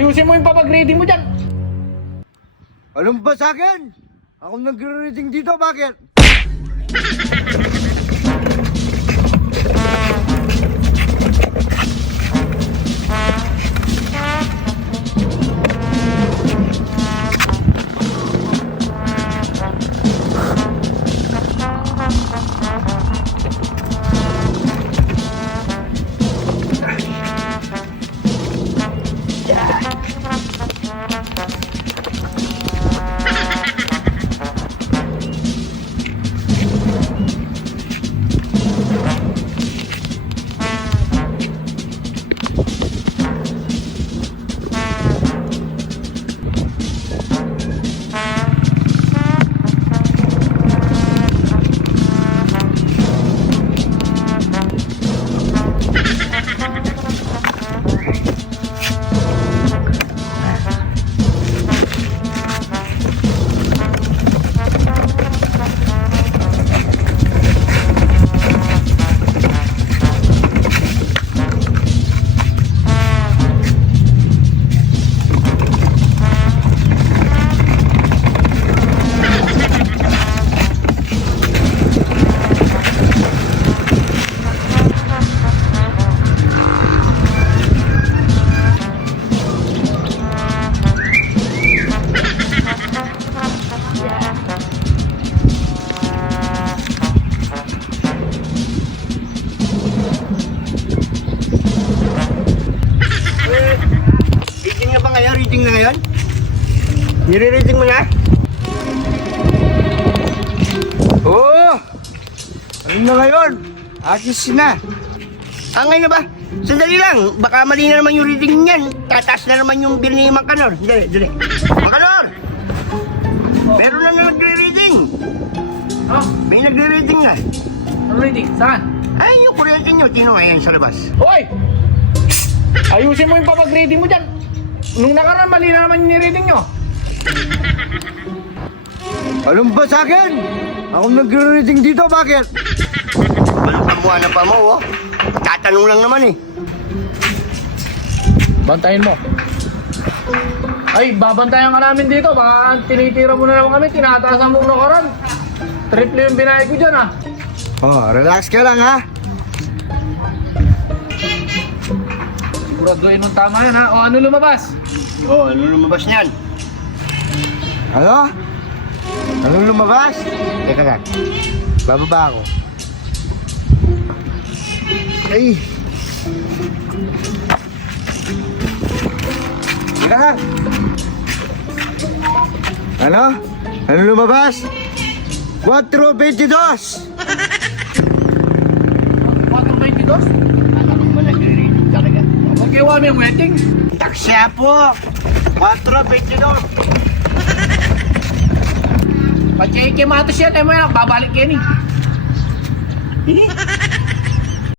Ayusin mo yung papag-reading mo dyan. Alam ba sa akin? Ako nagre-reading dito, bakit? Reading na ba ngayon? Reading na ngayon? Nire-reading mo na? Oo! Ano na ngayon? Agis na. Ngayon na ba? Sandali lang. Baka mali na naman yung reading niyan. Tataas na naman yung bill ni Mang Kanor. Dali, dali. Mang Kanor! Meron na nagre-reading. Oh, May nagre-reading na. ano reading? Saan? Ay, yung kuryente nyo. Tino ngayon sa labas. Hoy! Ayusin mo yung papag-reading mo dyan. Nung nakaraan, mali na naman yung reading nyo. Alam ba sa akin? Ako nagre-reading dito, bakit? Walang pamuha na pa mo, oh. Tatanong lang naman eh. Bantayin mo. Ay, babantayan ka namin dito. Baka tinitira mo na naman kami. Tinataasan mo nakaraan. Triple yung binayad ko dyan, ah. Oh, relax ka lang, ha? Siguraduhin mong tama yan, ha? O, ano lumabas? Oh, ano lumabas niyan? Ano? Anong lumabas? Teka lang. Bababa ako. Ay! Teka lang. Ano? Anong lumabas? 4.22! 4.22? Alam mo nagre-reading talaga. Magkiwa mo yung wedding? Taksya po! 4.22! Pag kay Matos yan, tayo mo yan, babalik yan eh.